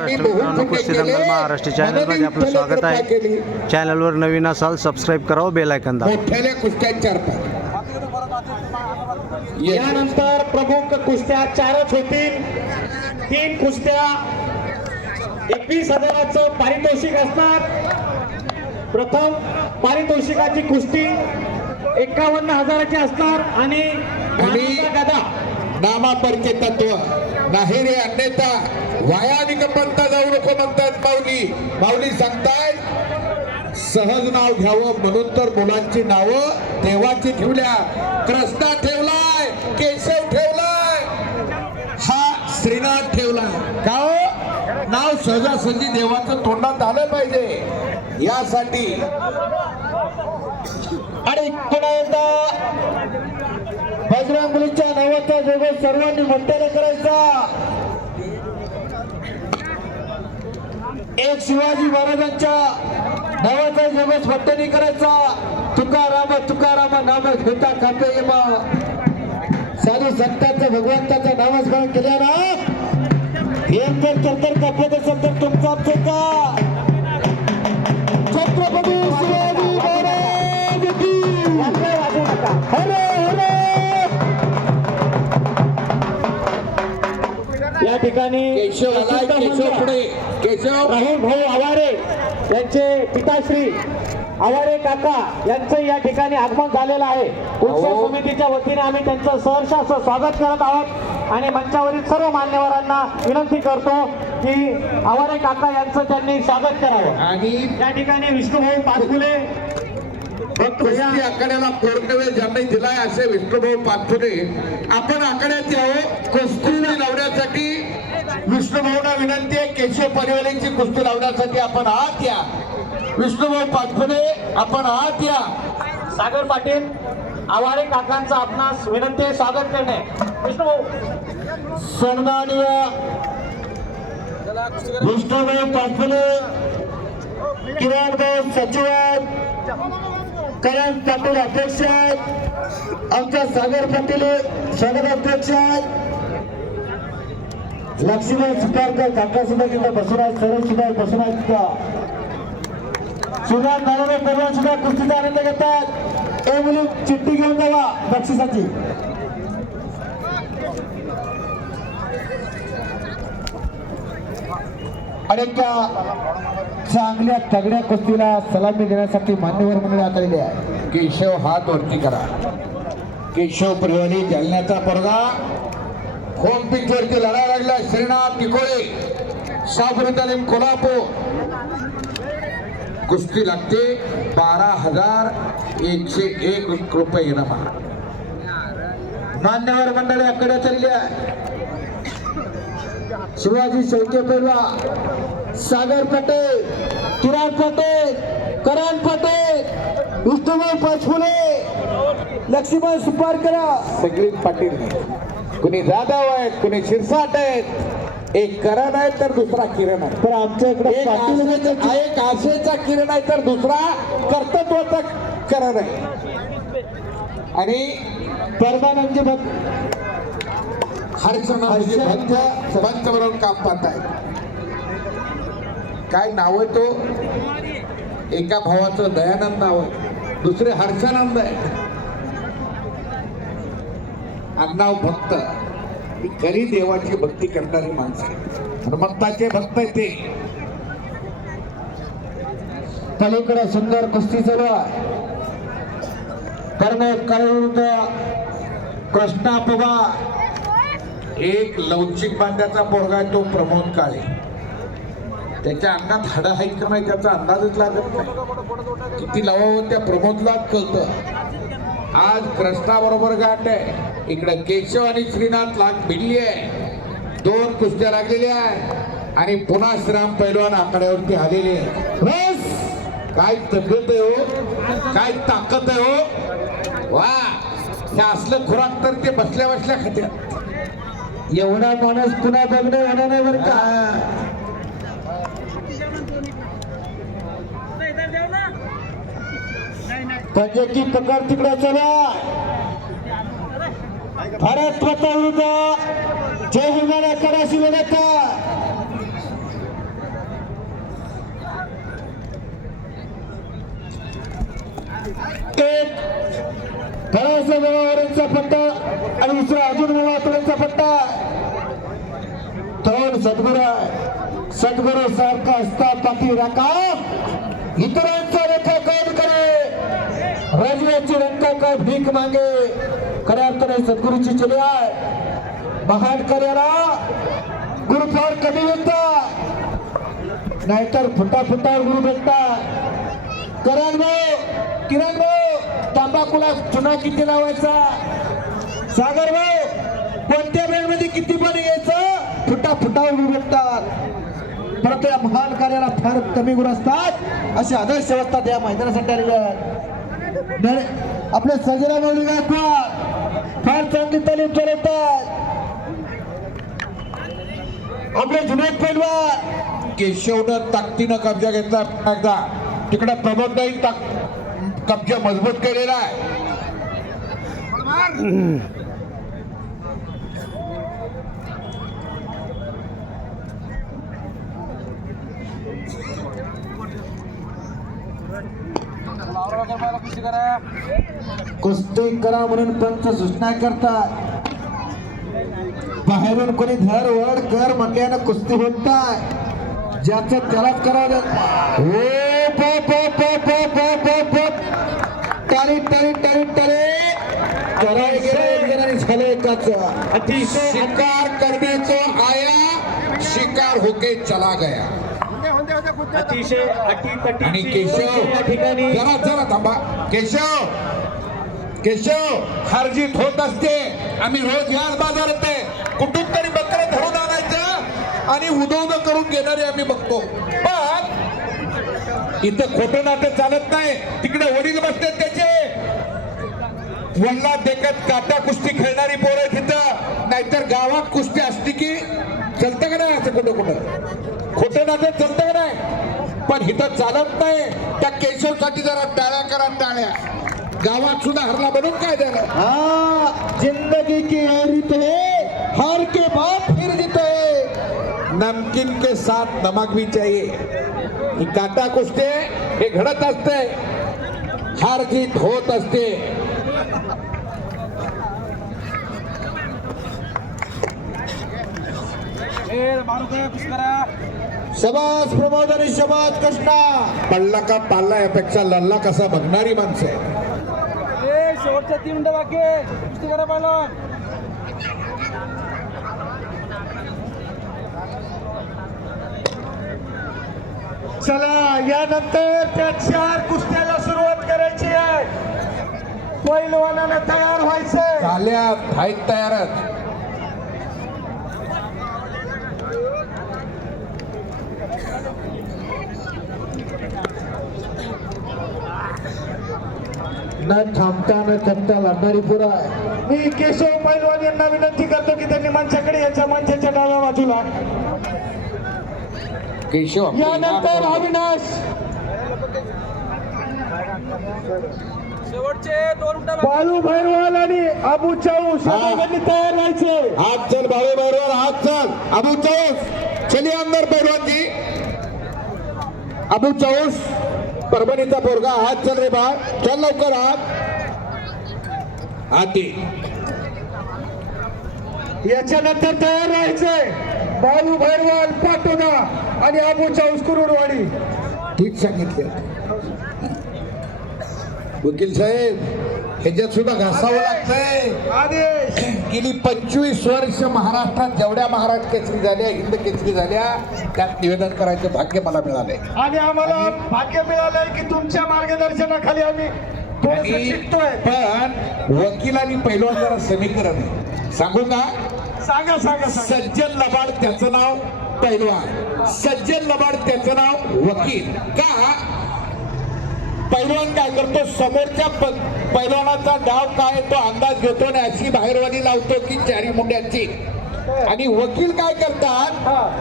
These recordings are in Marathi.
मित्रांनो, कुस्ती दंगल महाराष्ट्र चॅनलमध्ये आपलं स्वागत आहे. चॅनलवर नवीन असाल सबस्क्राईब करावं, बेल आयकॉन दाबा. मोठ्याल्या कुस्त्या चार यानंतर प्रमुख कुस्त्या चारच होतील. 3 कुस्त्या 21,000चं पारितोषिक असणार. प्रथम पारितोषिकाची कुस्ती 51,000ची असणार आणि गदा नामापरके तत्व नाही रे अन्यथा वाया निकपंता जाऊ नको म्हणतात माऊली. माऊली सांगतायत सहज नाव घ्यावं म्हणून तर मुलांची नावं देवाची ठेवल्या. कृष्णा ठेवलाय, केशव ठेवलाय, हा श्रीनाथ ठेवलाय. का हो? नाव सहजासहजी देवाचं तोंडात आलं पाहिजे यासाठी. आणि पुन्हा एकदा बजरंगबलीच्या नावाचा जग सर्वांनी मोठ्याने करायचा. एक शिवाजी महाराजांच्या नावाचा जग मोठ्याने करायचा. तुकाराम तुकाराम नाम घेता कापे येमा. साधू संतांचं भगवंताचं नामस्मरण केल्या ना, एक जर कापत असेल तर तुमचा चुका. छत्रपती शिवाजी महाराज की हरे हरे. या ठिकाणी केशव आलाय, केशव पुढे. केशव राहुल भाऊ आवारे यांचे पिताश्री आवारे काका यांचं या ठिकाणी आगमन झालेलं आहे. उत्सव समितीच्या वतीने आम्ही त्यांचं सहर्ष असं स्वागत करत आहोत आणि मंचावरील सर्व मान्यवरांना विनंती करतो की आवारे काका यांचं त्यांनी स्वागत करावं. आणि या ठिकाणी विष्णुभाऊ पाचफुले कुस्ती आखाड्याला पूर्णवेळ ज्यांनी दिलाय असे विष्णुभाऊ पाचपुते आपण आखाड्यात यावं. कुस्ती लावण्यासाठी विष्णुभाऊंना विनंती आहे. केशव परिवारांची कुस्ती लावण्यासाठी आपण आत या. विष्णुभाऊ पाचपुते आपण आत या. सागर पाटील आवारे काकांचं आपणास विनंती आहे स्वागत करणे. विष्णुभाऊ सन्माननीय विष्णुभाऊ पाचपुते, किरणभाऊ सचिव आहेत, करण पाटील अध्यक्ष आहेत, आमच्या सागर पाटील स्वागत अध्यक्ष आहेत, लक्ष्मीबाई सुपारकर काका सुद्धा तिथं बसून आहेत, सर्व सुद्धा बसून आहेत तिथं. सुधार नारायण परवा सुद्धा कुस्तीचा आनंद घेतात. ए मुली चिठ्ठी घेऊन जावा बक्षिसाची. आणि त्या चांगल्या तगड्या कुस्तीला सलामी देण्यासाठी मान्यवर मंडळी आलेले आहे. केशव हात वरती करा. केशव परिवारी जालन्याचा पोरगा होम पिच वरती लढा लागला. श्रीनाथ तिकोळे शाहपुरी तालीम कोल्हापूर. कुस्ती लागते 12,101 रुपये इनाम. मान्यवर मंडळी आकडे चालली आहे. शिवाजी शेळके पेरवा, सागर पटेल, किरण पटेल, करण पटेल, विष्णुभाऊ पाचफुले, लक्ष्मीबाई सुपारकर, सगळी पाटील. कुणी जाधव आहेत, कुणी शिरसाट आहेत. एक करण आहे तर दुसरा किरण आहे. तर आमच्या इकडे एक आशेचा किरण आहे तर दुसरा कर्तृत्वाचा करण आहे. आणि परमानंद भक्त हर्षनाथजी भक्त पंच म्हणून काम पाहत आहे. काय नाव आहे तो? एका भावाचं दयानंद नाव आहे, दुसरे हर्षानंद आहे. आडनाव भक्त. खरी देवाची भक्ती करणारी माणसं, हनुमंताचे भक्त आहे ते. पलीकडे सुंदर कुस्ती चालू आहे. प्रमोद काळे कृष्णा पवार. एक लवचिक बांध्याचा पोरगा आहे तो प्रमोद काळे. त्याच्या अंगात हाडं आहेत का नाही त्याचा अंदाजच लागत नाही. किती लावावं त्या प्रमोदला कळतं. आज कृष्णा बरोबर गाठ आहे. इकडे केशव आणि श्रीनाथ लाग भिडली आहे. 2 कुस्त्या लागलेल्या आहे आणि पुन्हा श्रीराम पैलवान आखाड्यावरती आलेले आहे. बस काय तब्येत आहे हो, काय ताकद आहे हो. वा, हे असलं खुराक तर ते बसल्या बसल्या खात्यात. एवढा माणूस पुन्हा बघणं येणार नाही बरं का. पंजाबी पकड तिकडे चला. भारत माता विरुद्ध जय हिंद कराशी लढत. खळाचा व्यवहारांचा पट्टा आणि दुसरा अजून व्यवहारांचा पट्टा. तरुण सद्गुरू सारखा असता पाठी राखा इतरांचा रेखा कौल करे रजव्याची रंका का भीक मागे. खऱ्या अर्थाने सद्गुरूची चली आहे. महान कार्याला गुरु फार कमी भेटता नाहीतर फुटाफुटावर गुरु भेटता. किरण भाऊ तांबाकुला चुना किती लावायचा. सागर भाऊ कोणत्या वेळेमध्ये किती पाणी घ्यायचं फुटाफुटावर गुरु भेटतात. परंतु या महान कार्याला फार कमी गुरु असतात. अशी आदर्श अवस्था या मैदानासाठी आलेली आहेत. आपले सजरा मौली गायकवाड फार चांगली तालीम चालवतात. आपले जुनेद पैलवान केशवनं ताकदीनं कब्जा घेतला एकदा. तिकडे प्रबोधनाही कब्जा मजबूत केलेला आहे. कुस्ती करा म्हणून पंच सूचना करतात. बाहेरून कोणी धर वड कर म्हटल्यानं कुस्ती होताय. ज्याचं त्यालाच करावं. टाळी टाळी टाळी टाळी झालं एकाच. शिकार करने को आया शिकार होके चला गया. अतिशय आणि केशव जरा जरा थांबा. केशव हारजीत होत असते. आम्ही रोज याच बाजारात आहे. कुठून तरी बकरं धरून आणायचं आणि उदवणं करून घेणारे आम्ही बघतो. पण इथं खोटं नाटक चालत नाही. तिकडे वडील बसतात त्याचे वडला देखत काटा कुस्ती खेळणारी पोरं तिथं. नाहीतर गावात कुस्ती असती की चलतं का नाही असं कुठं खोटं नाटक चलतं का नाही. पण इथं चालत नाही. त्या केशवसाठी जरा टाळ्या करा टाळ्या. गावात सुद्धा हरला म्हणून काय झालं. हाँ जिंदगी की रीत है हार के बाद फिर जीत है. नमकीन के साथ नमक भी चाहिए. ही काटा कुस्ती हे घडत असते. हार जीत होत असते. शबास प्रमोद आणि शबास कृष्णा. पडला का पाल्ला यापेक्षा लल्ला कसा बघणारी माणसं आहे. शेवटच्या 3 मिनिटं बाकी आहे. कुस्ती करा पहिला. चला यानंतर त्या 4 कुस्त्याला सुरुवात करायची आहे. पैलवानानं तयार व्हायचंय. झाल्या आहेत तयारच. न थांबता न थकता लढणारी पुरा आहे. मी केशव पैलवान यांना विनंती करतो की त्यांनी मंचाकडे याच्या मंचाच्या डाव्या बाजूला. केशव यानंतर अविनाश शेवटचे 2 मिनिटं बालू भैरवाल आणि अबू चौस या दोघांनी तयार व्हायचे. हाथ चल बाबू बरोबर हाथ चल. अबू चौस चलिए अंदर पहलवान जी. अबू चौस परभणीचा पोरगा. हात चल रे बा. चल लवकर हात आती. याच्यानंतर तयार व्हायचे बालू भैरवाल पाटोदा आणि अबू चौस कुरुडवाडी. ठीक सांगितले. वकील साहेब ह्याच्यात सुद्धा घासावं लागतंय. आदेश गेली 25 वर्ष महाराष्ट्रात जेवढ्या महाराष्ट्र केसरी झाल्या हिंद केसरी झाल्या त्यात निवेदन करायचं भाग्य मला मिळालंय. आणि आम्हाला भाग्य मिळालंय की तुमच्या मार्गदर्शनाखाली आम्ही थोडंसं शिकतोय. पण वकील आणि पैलवान जरा समीकरण आहे. सांगू का. सांगा सांगा सांगा. सज्जन लबाड त्याचं नाव पैलवान. सज्जन लबाड त्याचं नाव वकील. का पैलवान काय करतो समोरच्या पैलवानाचा डाव काय तो अंदाज घेतो आणि अशी बाहेरवाली लावतो की 4 मुंड्यांची. आणि वकील काय करतात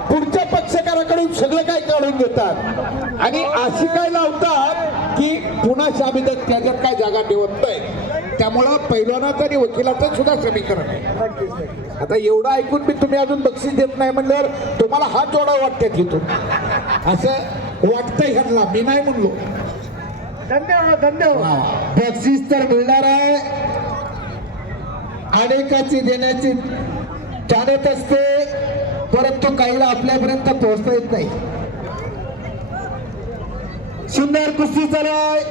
पुढच्या पक्षकाराकडून सगळं काय काढून घेतात आणि अशी काय लावतात की पुन्हा शाबिदत त्याच्यात काय जागा ठेवत नाही. त्यामुळं पैलवानाचं आणि वकिलाचं सुद्धा समीकरण आहे. आता एवढं ऐकून मी तुम्ही अजून बक्षीस देत नाही म्हणल्यावर तुम्हाला हात जोडा वाटते तिथून असं वाटतंय ह्यांना. मी नाही म्हणलो. धन्यवाद धन्यवाद. बक्षीस तर मिळणार आहे अनेकाची देण्याची जाणत असते, परंतु काहीला आपल्यापर्यंत पोहोचता येत नाही. सुंदर कुस्ती चालू आहे.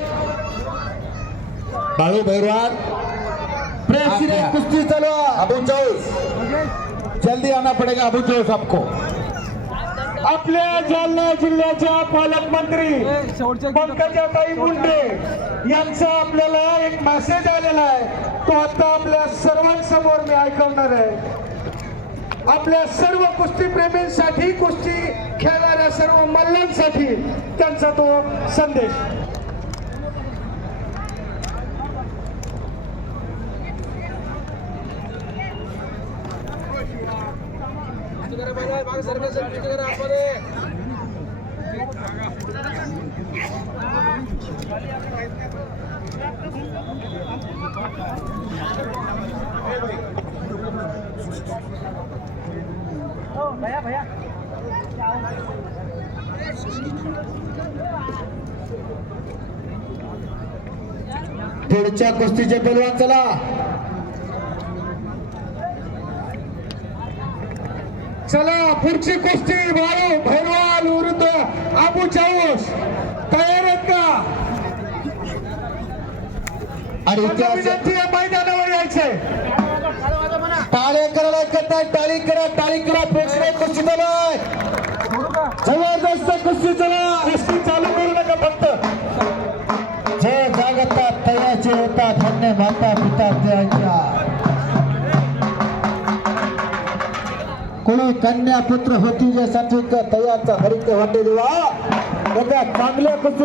बाळू भैरवान प्रेसिडेंट कुस्ती चालू आहे. अबू चौस जल्दी आना पड़ेगा अबू चौस आपको. आपल्या जालना जिल्ह्याच्या पालकमंत्री पंकजाताई मुंडे यांचा आपल्याला एक मेसेज आलेला आहे, तो आता आपल्या सर्वांसमोर मी ऐकवणार आहे. आपल्या सर्व कुस्ती प्रेमींसाठी, कुस्ती खेळणाऱ्या सर्व मल्लांसाठी त्यांचा तो संदेश. पुढच्या कुस्तीचे पैलवान चला. चला पुढची कुस्ती बाळू भैरवान विरुद्ध अबू चौस. तयार आहेत का? आणि विनंती आहे मैदानावर यायचंय. टाळ्या करायला ऐकत नाही, टाळी करा, टाळी करा. प्रेक्षक कुस्ती चालू आहे, जबरदस्त कुस्ती चला. कुस्ती चालू करू नका फक्त. जे जागतात तयाचे होतात, धन्य माता पिता त्यांच्या. कोणी कन्या पुत्र होती यासाठी तयाचा हरिक वाटे देवा. चांगल्या कुस्ती